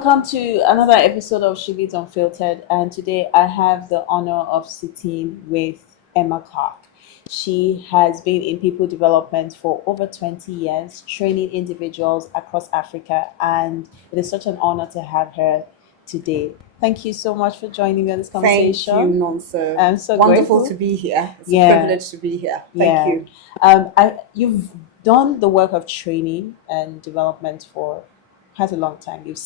Welcome to another episode of Leads Unfiltered, and today I have the honor of sitting with Emma Clark. She has been in people development for over 20 years, training individuals across Africa, and it is such an honor to have her today. Thank you so much for joining me on this conversation. Thank you, Nonso. I'm so wonderful grateful to be here. It's a privilege to be here. Thank you. You've done the work of training and development for quite a long time. You've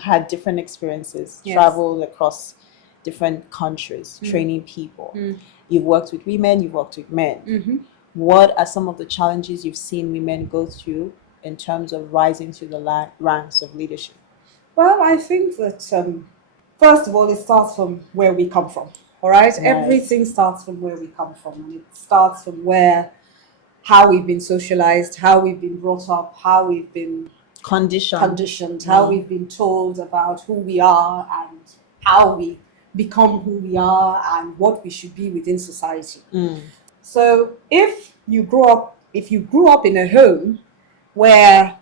had different experiences, traveled across different countries, training people. You've worked with women, you've worked with men. What are some of the challenges you've seen women go through in terms of rising to the ranks of leadership? Well, I think that, first of all, it starts from where we come from, all right? Everything starts from where we come from, and it starts from how we've been socialized, how we've been brought up, how we've been conditioned, how we've been told about who we are and how we become who we are and what we should be within society. So if you grew up in a home where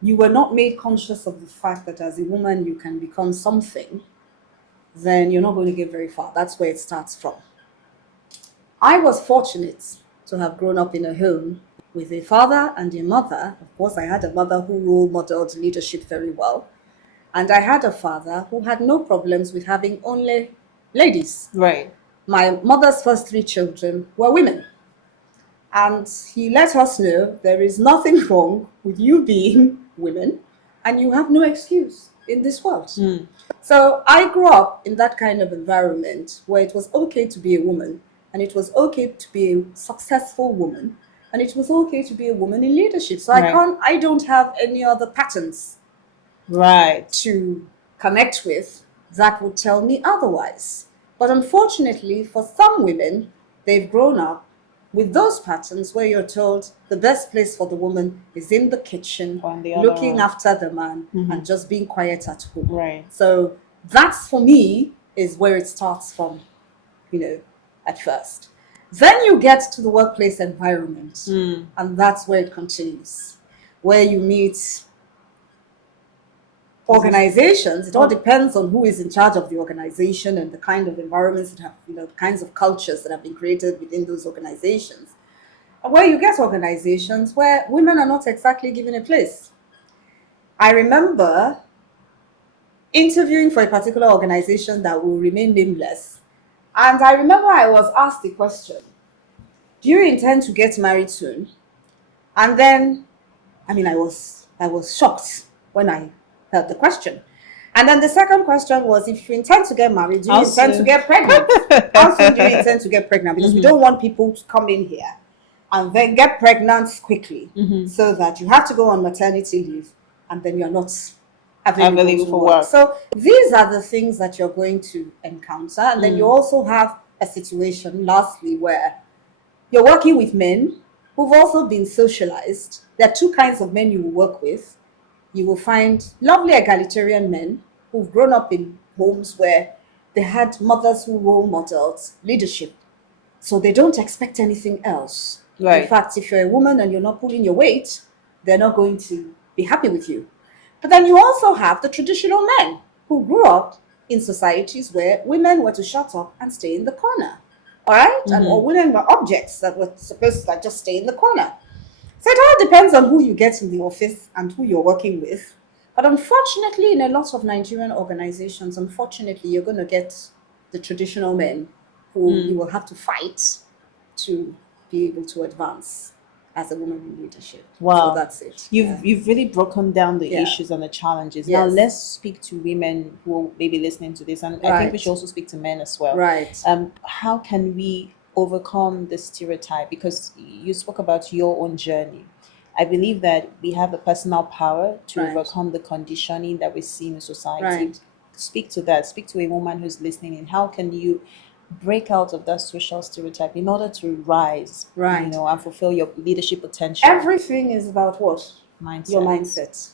you were not made conscious of the fact that as a woman you can become something, then you're not going to get very far. That's where it starts from. I was fortunate to have grown up in a home with a father and a mother. Of course, I had a mother who role modeled leadership very well. And I had a father who had no problems with having only ladies. Right. My mother's first 3 children were women. And he let us know there is nothing wrong with you being women and you have no excuse in this world. So I grew up in that kind of environment where it was okay to be a woman, and it was okay to be a successful woman, and it was okay to be a woman in leadership. So I don't have any other patterns to connect with that would tell me otherwise. But unfortunately, for some women, they've grown up with those patterns where you're told the best place for the woman is in the kitchen, looking after the man and just being quiet at home. Right. So that's, for me, is where it starts from, at first. Then you get to the workplace environment, and that's where it continues, where you meet organizations. It all depends on who is in charge of the organization and the kind of environments that have, the kinds of cultures that have been created within those organizations. And where you get organizations where women are not exactly given a place. I remember interviewing for a particular organization that will remain nameless. And I remember I was asked the question, do you intend to get married soon? And then, I was shocked when I heard the question. And then the second question was, if you intend to get married, do you intend to get pregnant? How soon do you intend to get pregnant? Because we don't want people to come in here and then get pregnant quickly, so that you have to go on maternity leave and then you're not available for work. So these are the things that you're going to encounter. And then you also have a situation, lastly, where you're working with men who've also been socialized. There are 2 kinds of men you will work with. You will find lovely egalitarian men who've grown up in homes where they had mothers who role modeled leadership. So they don't expect anything else. Right. In fact, if you're a woman and you're not pulling your weight, they're not going to be happy with you. But then you also have the traditional men who grew up in societies where women were to shut up and stay in the corner. All right? Or women were objects that were supposed to just stay in the corner. So it all depends on who you get in the office and who you're working with. But unfortunately, in a lot of Nigerian organizations, you're going to get the traditional men who you will have to fight to be able to advance as a woman in leadership. Wow. So that's it. You've really broken down the issues and the challenges. Now let's speak to women who may be listening to this. And I think we should also speak to men as well. Right. How can we overcome the stereotype? Because you spoke about your own journey. I believe that we have the personal power to overcome the conditioning that we see in society. Speak to that. Speak to a woman who's listening. And how can you break out of that social stereotype in order to rise, and fulfill your leadership potential? Everything is about what? Mindset. Your mindset.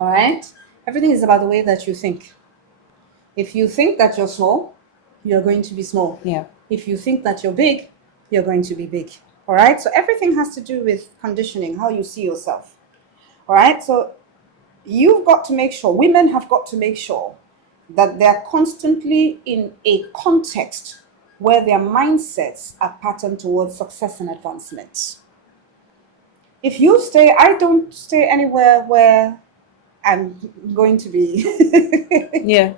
All right? Everything is about the way that you think. If you think that you're small, you're going to be small. Yeah. If you think that you're big, you're going to be big. All right? So everything has to do with conditioning, how you see yourself. All right? So you've got to make sure, women have got to make sure that they're constantly in a context where their mindsets are patterned towards success and advancement. If you stay, I don't stay anywhere where I'm going to be,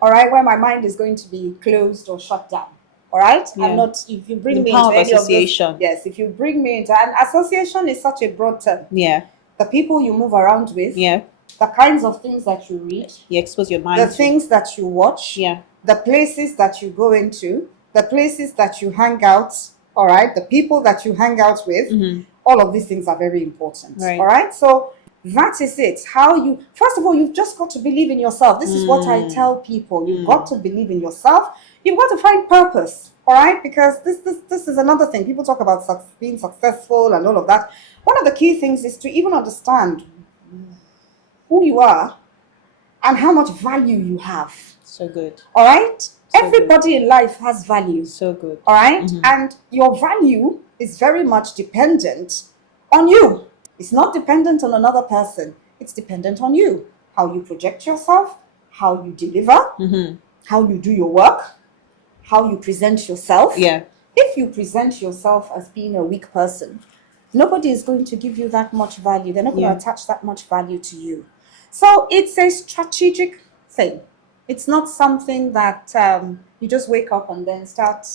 all right, where my mind is going to be closed or shut down. All right, I'm not. If you bring me into any association, of those, yes, if you bring me into an association, is such a broad term. The people you move around with, the kinds of things that you read, you expose your mind the things that you watch, the places that you go into, the places that you hang out, all right, the people that you hang out with, all of these things are very important, all right? So that is it. How you, first of all, you've just got to believe in yourself. This is what I tell people. You've got to believe in yourself. You've got to find purpose, all right? Because this is another thing. People talk about being successful and all of that. One of the key things is to even understand who you are and how much value you have. So good. All right? So everybody in life has value. So good. All right? And your value is very much dependent on you. It's not dependent on another person. It's dependent on you. How you project yourself, how you deliver, how you do your work, how you present yourself. If you present yourself as being a weak person, nobody is going to give you that much value. They're not going to attach that much value to you. So it's a strategic thing. It's not something that you just wake up and then start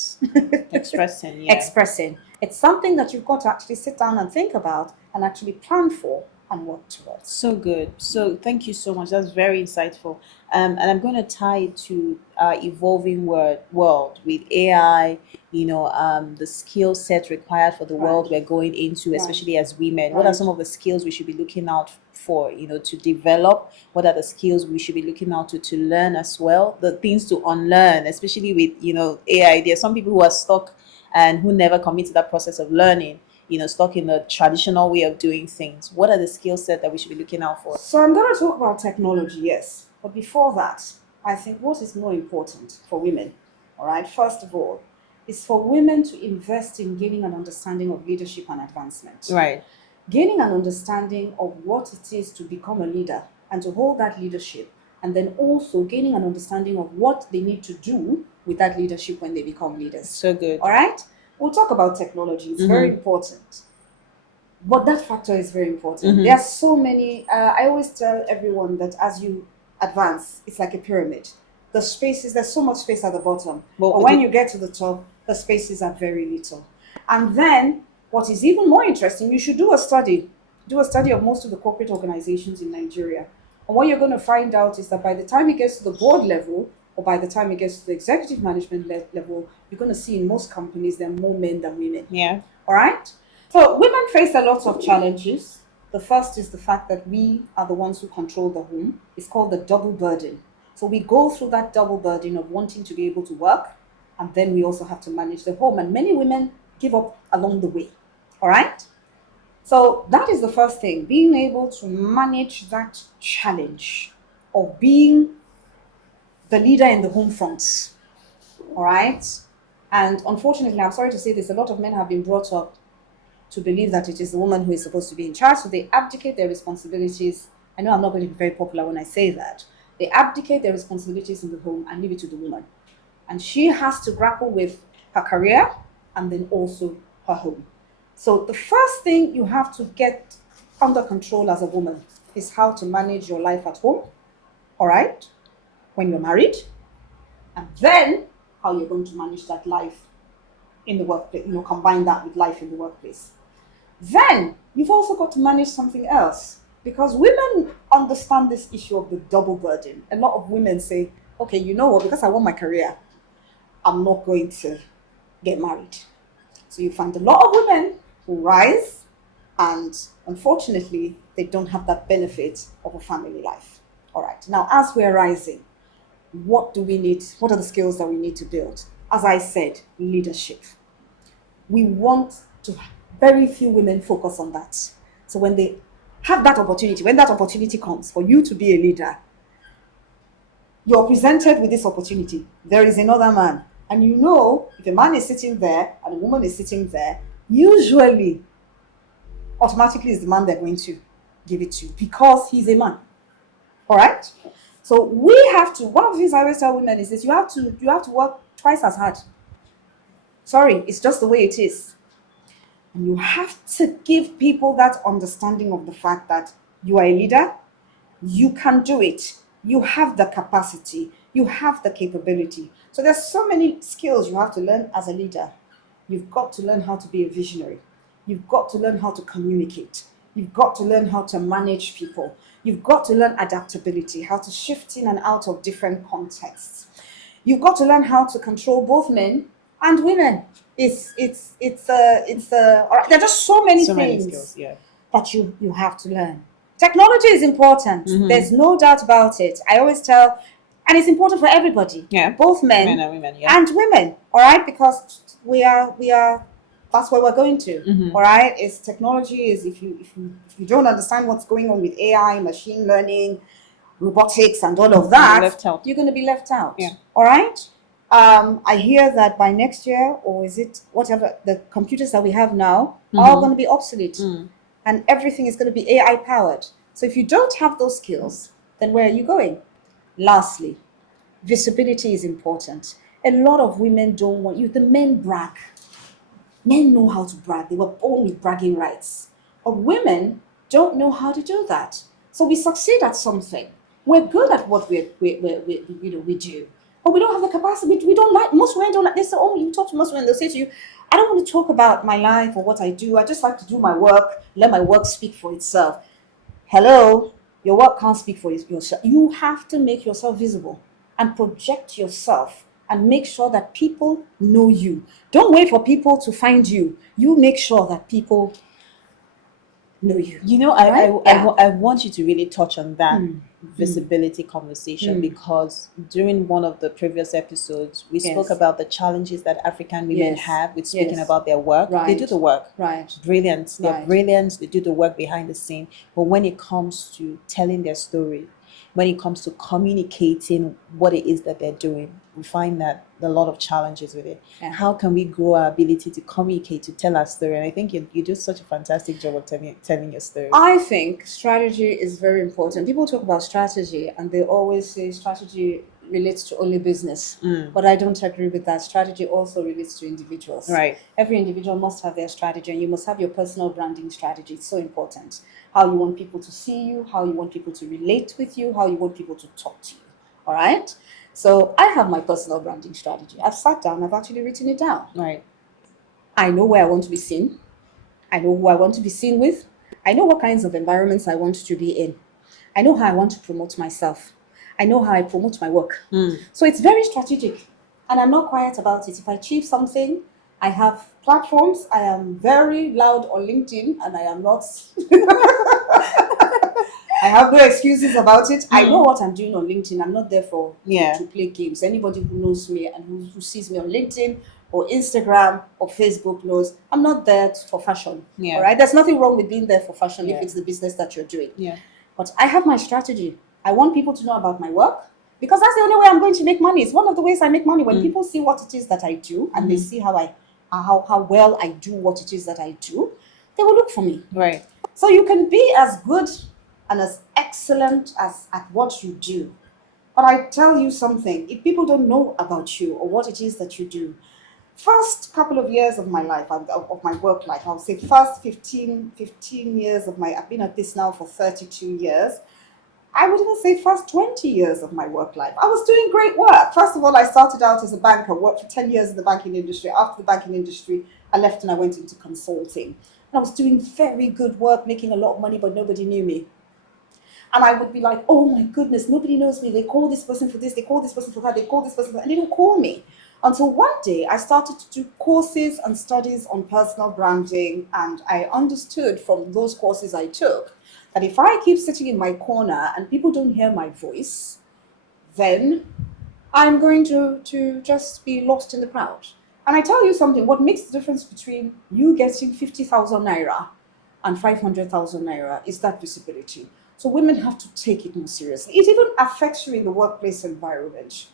expressing. Expressing. It's something that you've got to actually sit down and think about and actually plan for and work towards. So good. So thank you so much. That's very insightful. And I'm going to tie it to our evolving world with AI, the skill set required for the world we're going into, especially as women. What are some of the skills we should be looking out for, to develop? What are the skills we should be looking out to learn as well? The things to unlearn, especially with, AI. There are some people who are stuck and who never commit to that process of learning, stuck in the traditional way of doing things. What are the skill set that we should be looking out for? So I'm going to talk about technology, yes. But before that, I think what is more important for women, all right, first of all, is for women to invest in gaining an understanding of leadership and advancement. Right. Gaining an understanding of what it is to become a leader and to hold that leadership, and then also gaining an understanding of what they need to do with that leadership when they become leaders. So good. All right? We'll talk about technology. It's very important. But that factor is very important. There are so many, I always tell everyone that as you advance, it's like a pyramid. There's so much space at the bottom. But when you get to the top, the spaces are very little. And then, what is even more interesting, you should do a study. Do a study of most of the corporate organizations in Nigeria. And what you're going to find out is that by the time it gets to the board level, or by the time it gets to the executive management level, you're going to see in most companies there are more men than women. Yeah. All right? So women face a lot of challenges. The first is the fact that we are the ones who control the home. It's called the double burden. So we go through that double burden of wanting to be able to work, and then we also have to manage the home. And many women give up along the way. All right? So that is the first thing, being able to manage that challenge of being the leader in the home front. All right? And unfortunately, I'm sorry to say this, a lot of men have been brought up to believe that it is the woman who is supposed to be in charge, so they abdicate their responsibilities. I know I'm not going to be very popular when I say that. They abdicate their responsibilities in the home and leave it to the woman. And she has to grapple with her career and then also her home. So the first thing you have to get under control as a woman is how to manage your life at home, all right, when you're married, and then how you're going to manage that life in the workplace, combine that with life in the workplace. Then you've also got to manage something else, because women understand this issue of the double burden. A lot of women say, okay, you know what, because I want my career, I'm not going to get married. So you find a lot of women who rise, and unfortunately, they don't have that benefit of a family life. All right, now as we're rising, what do we need? What are the skills that we need to build? As I said, leadership. We want to, very few women focus on that. So when they have that opportunity, when that opportunity comes for you to be a leader, you're presented with this opportunity. There is another man. And if a man is sitting there and a woman is sitting there, usually, automatically is the man they're going to give it to because he's a man. All right. So we have to. One of the things I always tell women is this: you have to work twice as hard. Sorry, it's just the way it is. And you have to give people that understanding of the fact that you are a leader, you can do it, you have the capacity, you have the capability. So there's so many skills you have to learn as a leader. You've got to learn how to be a visionary. You've got to learn how to communicate. You've got to learn how to manage people. You've got to learn adaptability, how to shift in and out of different contexts. You've got to learn how to control both men and women. There are just so many things skills, that you have to learn. Technology is important. There's no doubt about it. I always tell, and it's important for everybody. Yeah. Both men and women. and women. All right, because we are. That's where we're going to. All right, is technology is if you don't understand what's going on with AI, machine learning, robotics, and all of that, you're going to be left out. Yeah. All right. I hear that by next year, or is it whatever, the computers that we have now are going to be obsolete, and everything is going to be AI powered. So if you don't have those skills, then where are you going? Lastly, visibility is important. A lot of women don't want you. The men brag. Men know how to brag. They were born with bragging rights. But women don't know how to do that. So we succeed at something. We're good at what we do. But we don't have the capacity. We don't like, most women don't like, they say, oh, you talk to most women, they'll say to you, I don't want to talk about my life or what I do. I just like to do my work, let my work speak for itself. Hello, your work can't speak for yourself. You have to make yourself visible and project yourself and make sure that people know you. Don't wait for people to find you. You make sure that people know you. You know, I want you to really touch on that visibility conversation, because during one of the previous episodes, we spoke about the challenges that African women have with speaking about their work. They do the work. Brilliant. They're brilliant. They do the work behind the scene. But when it comes to telling their story, when it comes to communicating what it is that they're doing, we find that there are a lot of challenges with it. How can we grow our ability to communicate, to tell our story? And I think you do such a fantastic job of telling your story. I think strategy is very important. People talk about strategy and they always say strategy relates to only business. But I don't agree with that. Strategy also relates to individuals. Right. Every individual must have their strategy, and you must have your personal branding strategy. It's so important. How you want people to see you, how you want people to relate with you, how you want people to talk to you. All right? So I have my personal branding strategy. I've sat down, I've actually written it down. Right. I know where I want to be seen. I know who I want to be seen with. I know what kinds of environments I want to be in. I know how I want to promote myself. I know how I promote my work. So it's very strategic, and I'm not quiet about it. If I achieve something, I have platforms. I am very loud on LinkedIn, and I am not. I have no excuses about it. I know what I'm doing on LinkedIn. I'm not there to play games. Anybody who knows me and who sees me on LinkedIn or Instagram or Facebook knows I'm not there for fashion. All right. There's nothing wrong with being there for fashion if it's the business that you're doing. But I have my strategy. I want people to know about my work, because that's the only way I'm going to make money. It's one of the ways I make money. When people see what it is that I do, and they see how well I do what it is that I do, they will look for me. Right. So you can be as good and as excellent as at what you do. But I tell you something, if people don't know about you or what it is that you do, first couple of years of my life, of my work life, I would say first 15 years of I've been at this now for 32 years. I would even say first 20 years of my work life. I was doing great work. First of all, I started out as a banker, worked for 10 years in the banking industry. After the banking industry, I left and I went into consulting. And I was doing very good work, making a lot of money, but nobody knew me. And I would be like, oh my goodness, nobody knows me. They call this person for this, they call this person for that, they call this person for that, and they don't call me. Until one day, I started to do courses and studies on personal branding, and I understood from those courses I took that if I keep sitting in my corner and people don't hear my voice, then I'm going to just be lost in the crowd. And I tell you something, what makes the difference between you getting 50,000 naira and 500,000 naira is that visibility. So women have to take it more seriously. It even affects you in the workplace environment.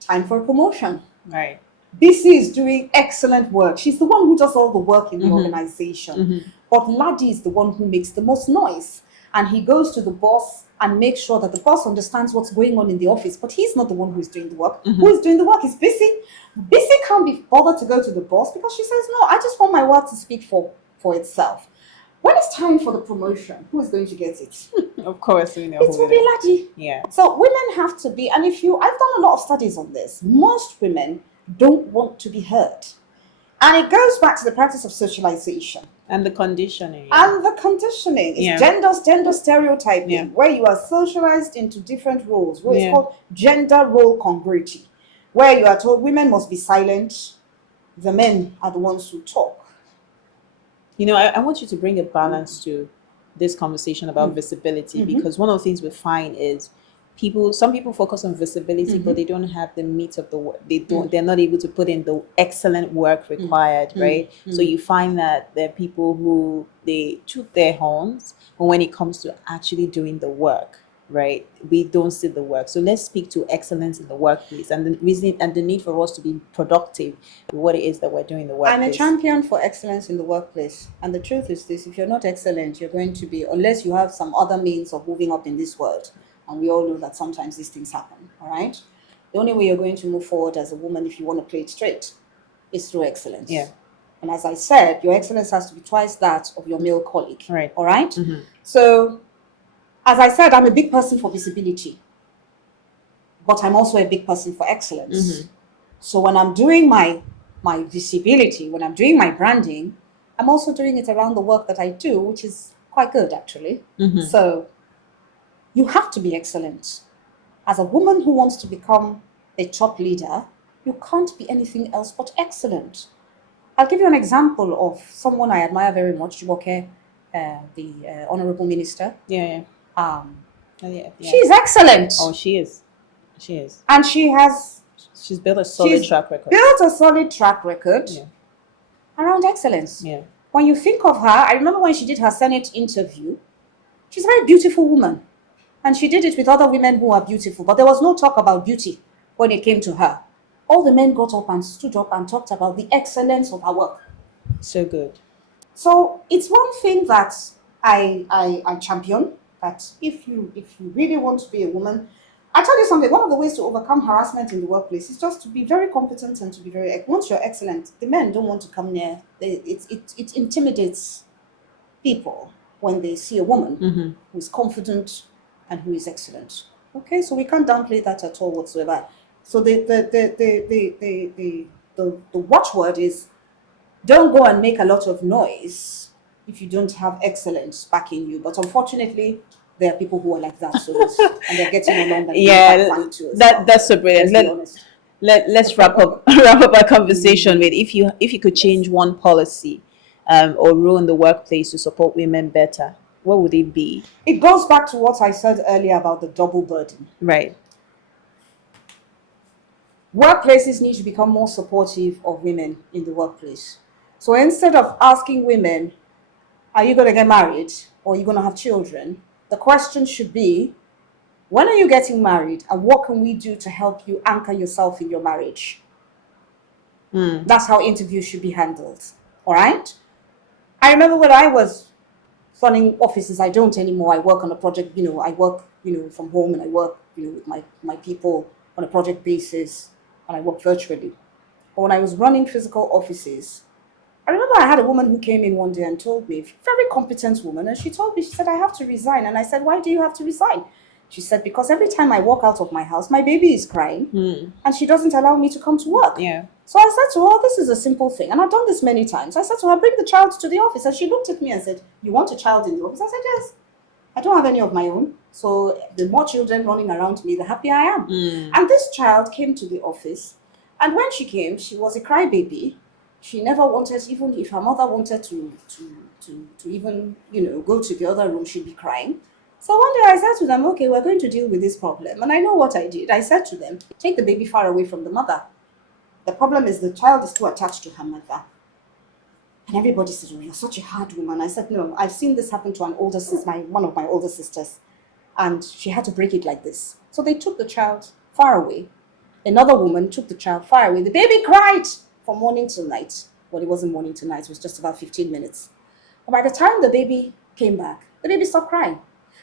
Time for a promotion. Right. 𝗵𝗲 is doing excellent work. She's the one who does all the work in the organization. But Ladi is the one who makes the most noise. and he goes to the boss and makes sure that the boss understands what's going on in the office, but he's not the one who is doing the work. Who is doing the work is 𝗶𝗶. 𝗶𝗶 can't be bothered to go to the boss because she says, no, I just want my work to speak for itself. When it's time for the promotion, who is going to get it? Of course, we know it will be laddie. Yeah. So women have to be, and I've done a lot of studies on this. Most women don't want to be heard. And it goes back to the practice of socialization. And the conditioning. And the conditioning. It's gender stereotyping, where you are socialized into different roles. It's called gender role congruity, where you are told women must be silent, the men are the ones who talk. I want you to bring a balance to this conversation about visibility, because one of the things we find is some people focus on visibility, but they don't have the meat of the work. They're not able to put in the excellent work required, right? So you find that there are people who they toot their horns, but when it comes to actually doing the work, right, we don't see the work. So let's speak to excellence in the workplace and the reason and the need for us to be productive with what it is that we're doing in the workplace. I'm a champion for excellence in the workplace, and the truth is this: if you're not excellent, you're going to be, unless you have some other means of moving up in this world. And we all know that sometimes these things happen, all right? The only way you're going to move forward as a woman, if you want to play it straight, is through excellence. Yeah. And as I said, your excellence has to be twice that of your male colleague. Right. All right? So, as I said, I'm a big person for visibility, but I'm also a big person for excellence. So when I'm doing my visibility, when I'm doing my branding, I'm also doing it around the work that I do, which is quite good, actually. So you have to be excellent. As a woman who wants to become a top leader, you can't be anything else but excellent. I'll give you an example of someone I admire very much, 𝗦𝗵𝗲 𝗟𝗲 the Honorable Minister. She's excellent. Oh, she is. She is. And she's built a solid track record. Built a solid track record around excellence. When you think of her, I remember when she did her Senate interview, she's a very beautiful woman. And she did it with other women who are beautiful, but there was no talk about beauty when it came to her. All the men got up and stood up and talked about the excellence of her work. So good. So it's one thing that I champion, that if you really want to be a woman, I tell you something, one of the ways to overcome harassment in the workplace is just to be very competent and to be very, once you're excellent, the men don't want to come near. It intimidates people when they see a woman who is confident and who is excellent. Okay, so we can't downplay that at all whatsoever. So the watchword is, don't go and make a lot of noise if you don't have excellence backing you. But unfortunately, there are people who are like that, and they're getting along. That's so brilliant. Let's wrap up our conversation with, if you could change one policy or rule in the workplace to support women better, what would it be? It goes back to what I said earlier about the double burden. Right. Workplaces need to become more supportive of women in the workplace. So instead of asking women, are you going to get married or are you going to have children? The question should be, when are you getting married and what can we do to help you anchor yourself in your marriage? That's how interviews should be handled. All right? I remember when I was running offices, I don't anymore. I work on a project, I work, from home, and I work, with my people on a project basis, and I work virtually. But when I was running physical offices, I remember I had a woman who came in one day and told me, very competent woman, and she told me, she said, I have to resign. And I said, why do you have to resign? She said, because every time I walk out of my house, my baby is crying, and she doesn't allow me to come to work. So I said to her, this is a simple thing. And I've done this many times. I said to her, bring the child to the office. And she looked at me and said, you want a child in the office? I said, yes. I don't have any of my own. So the more children running around me, the happier I am. And this child came to the office. And when she came, she was a crybaby. She never wanted, even if her mother wanted to even, go to the other room, she'd be crying. So one day I said to them, okay, we're going to deal with this problem. And I know what I did. I said to them, take the baby far away from the mother. The problem is the child is too attached to her mother. And everybody said, oh, you're such a hard woman. I said, no, I've seen this happen to one of my older sisters. And she had to break it like this. So they took the child far away. Another woman took the child far away. The baby cried from morning till night. Well, it wasn't morning till night. It was just about 15 minutes. And by the time the baby came back, the baby stopped crying.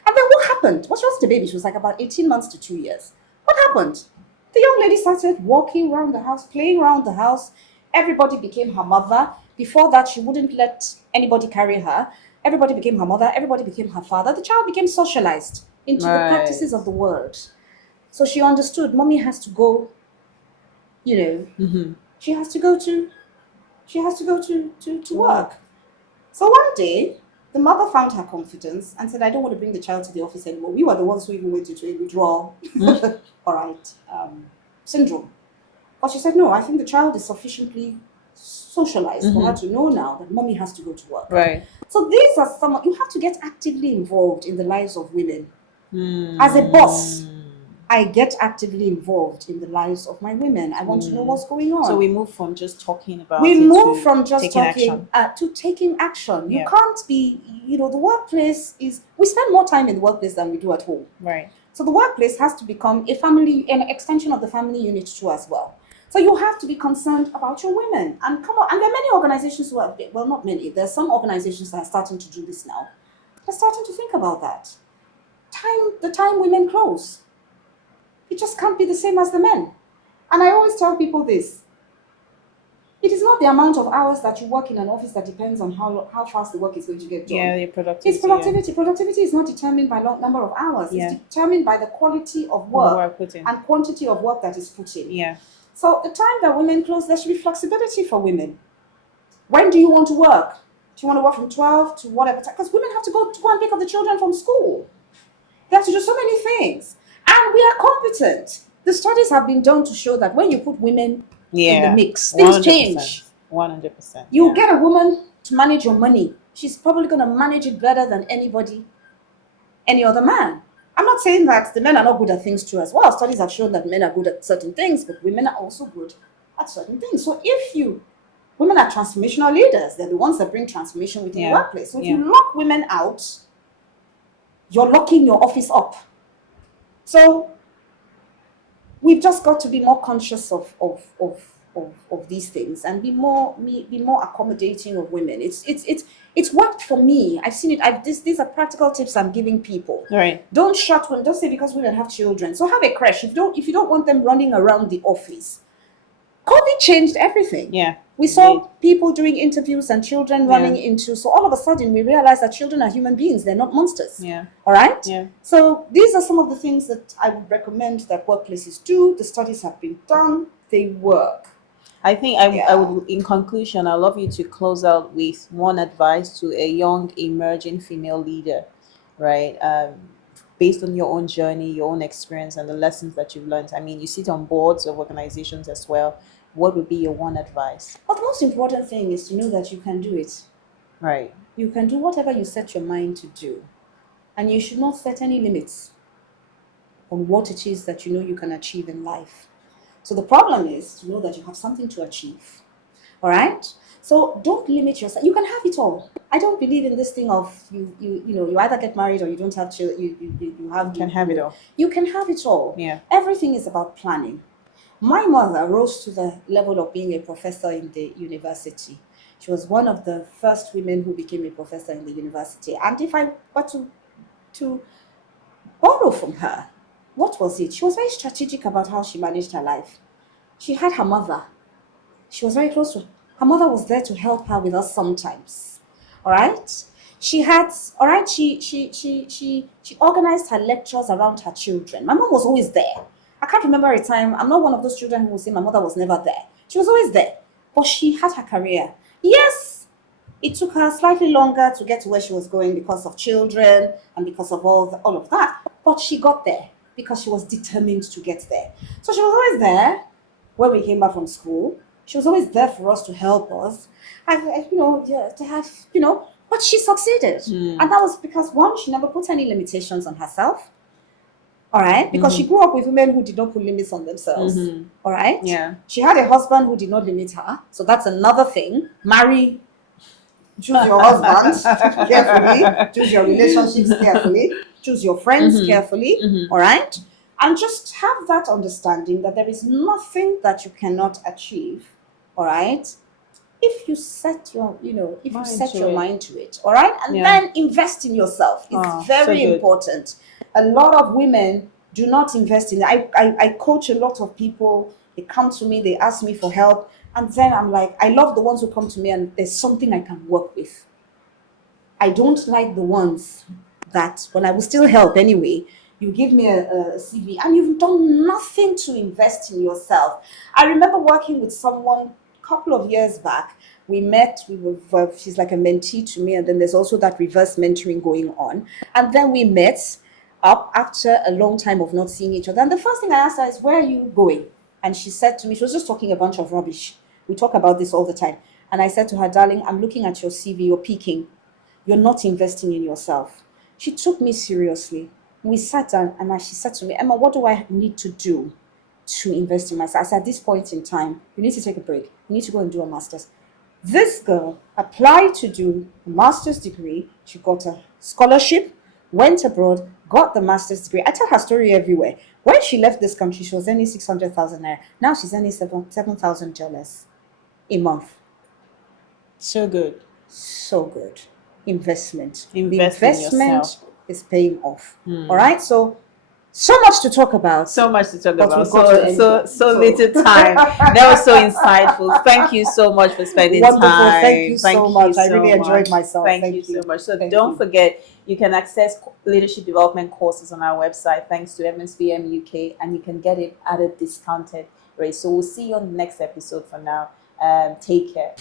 And then what happened? Well, she wasn't a baby. She was like about 18 months to 2 years. What happened? The young lady started walking around the house, playing around the house. Everybody became her mother. Before that, she wouldn't let anybody carry her. Everybody became her mother. Everybody became her father. The child became socialized into the practices of the world. So she understood mommy has to go, she has to go to work. So one day, the mother found her confidence and said, I don't want to bring the child to the office anymore. We were the ones who even went into a withdrawal, syndrome. But she said, no, I think the child is sufficiently socialized for her to know now that mommy has to go to work. Right. So these are you have to get actively involved in the lives of women. As a boss, I get actively involved in the lives of my women. I want to know what's going on. So we move from just talking about we it move to from just taking talking action. to taking action. You Yeah. can't be, the workplace we spend more time in the workplace than we do at home. Right. So the workplace has to become a family, an extension of the family unit too as well. So you have to be concerned about your women. And come on, and there are many organizations who are, well, not many, there's some organizations that are starting to do this now. They're starting to think about that. The time women close, it just can't be the same as the men. And I always tell people this. It is not the amount of hours that you work in an office that depends on how fast the work is going to get done. Yeah, your productivity. It's productivity. Yeah. Productivity is not determined by number of hours. Yeah. It's determined by the quality of work and quantity of work that is put in. Yeah. So the time that women close, there should be flexibility for women. When do you want to work? Do you want to work from 12 to whatever time? Because women have to go and pick up the children from school. They have to do so many things. And we are competent. The studies have been done to show that when you put women in the mix, things 100%, change. 100%. You get a woman to manage your money. She's probably going to manage it better than any other man. I'm not saying that the men are not good at things too as well. Studies have shown that men are good at certain things, but women are also good at certain things. So women are transformational leaders. They're the ones that bring transformation within the workplace. So if you lock women out, you're locking your office up. So we've just got to be more conscious of these things and be more accommodating of women. It's worked for me. I've seen it. These are practical tips I'm giving people. Right. Don't shut women. Don't say because women have children. So have a creche. If you don't want them running around the office. COVID changed everything. Yeah. We saw people doing interviews and children running into. So all of a sudden we realized that children are human beings. They're not monsters. Yeah. All right? Yeah. So these are some of the things that I would recommend that workplaces do. The studies have been done. They work. I think I would, in conclusion, I'd love you to close out with one advice to a young, emerging female leader, right? Based on your own journey, your own experience, and the lessons that you've learned. I mean, you sit on boards of organizations as well. What would be your one advice? Well, the most important thing is to know that you can do it. Right. You can do whatever you set your mind to do. And you should not set any limits on what it is that you know you can achieve in life. So the problem is to know that you have something to achieve. All right? So don't limit yourself. You can have it all. I don't believe in this thing of you either get married or you don't have children. You can have it all. You can have it all. Yeah. Everything is about planning. My mother rose to the level of being a professor in the university. She was one of the first women who became a professor in the university. And if I were to borrow from her, what was it? She was very strategic about how she managed her life. She had her mother. She was very close to her. Her mother was there to help her with us sometimes. All right? She organized her lectures around her children. My mom was always there. I can't remember a time. I'm not one of those children who will say my mother was never there. She was always there. But she had her career. Yes, it took her slightly longer to get to where she was going because of children and because of all of that. But she got there because she was determined to get there. So she was always there when we came back from school. She was always there for us to help us. But she succeeded. And that was because, one, she never put any limitations on herself. All right? Because she grew up with women who did not put limits on themselves. All right? Yeah. She had a husband who did not limit her. So that's another thing. Choose your husband carefully. Choose your relationships carefully. Choose your friends carefully. All right? And just have that understanding that there is nothing that you cannot achieve. All right? if you set your, Mind mind to it, all right, and then invest in yourself. It's very important. A lot of women do not invest in it. I coach a lot of people. They come to me, they ask me for help, and then I'm like, I love the ones who come to me and there's something I can work with. I don't like the ones that, when I will still help anyway, you give me a CV and you've done nothing to invest in yourself. I remember working with someone a couple of years back. We met, she's like a mentee to me, and then there's also that reverse mentoring going on. And then we met up after a long time of not seeing each other. And the first thing I asked her is, where are you going? And she said to me, she was just talking a bunch of rubbish. We talk about this all the time. And I said to her, darling, I'm looking at your CV, you're peaking. You're not investing in yourself. She took me seriously. We sat down and she said to me, Emma, what do I need to do to invest in myself? I said, at this point in time, you need to take a break. You need to go and do a master's. This girl applied to do a master's degree. She got a scholarship, went abroad, got the master's degree. I tell her story everywhere. When she left this country, she was earning 600,000 naira. Now she's earning 7,000 dollars a month. So good. So good. Investment. The investment is paying off. All right. So much to talk about. So much to talk about. So little time. That was so insightful. Thank you so much for spending Wonderful. time. Thank you so much. I really enjoyed myself. Thank you so much. So don't forget, you can access leadership development courses on our website, thanks to 𝗵𝗲 UK, and you can get it at a discounted rate. So we'll see you on the next episode. For now, take care.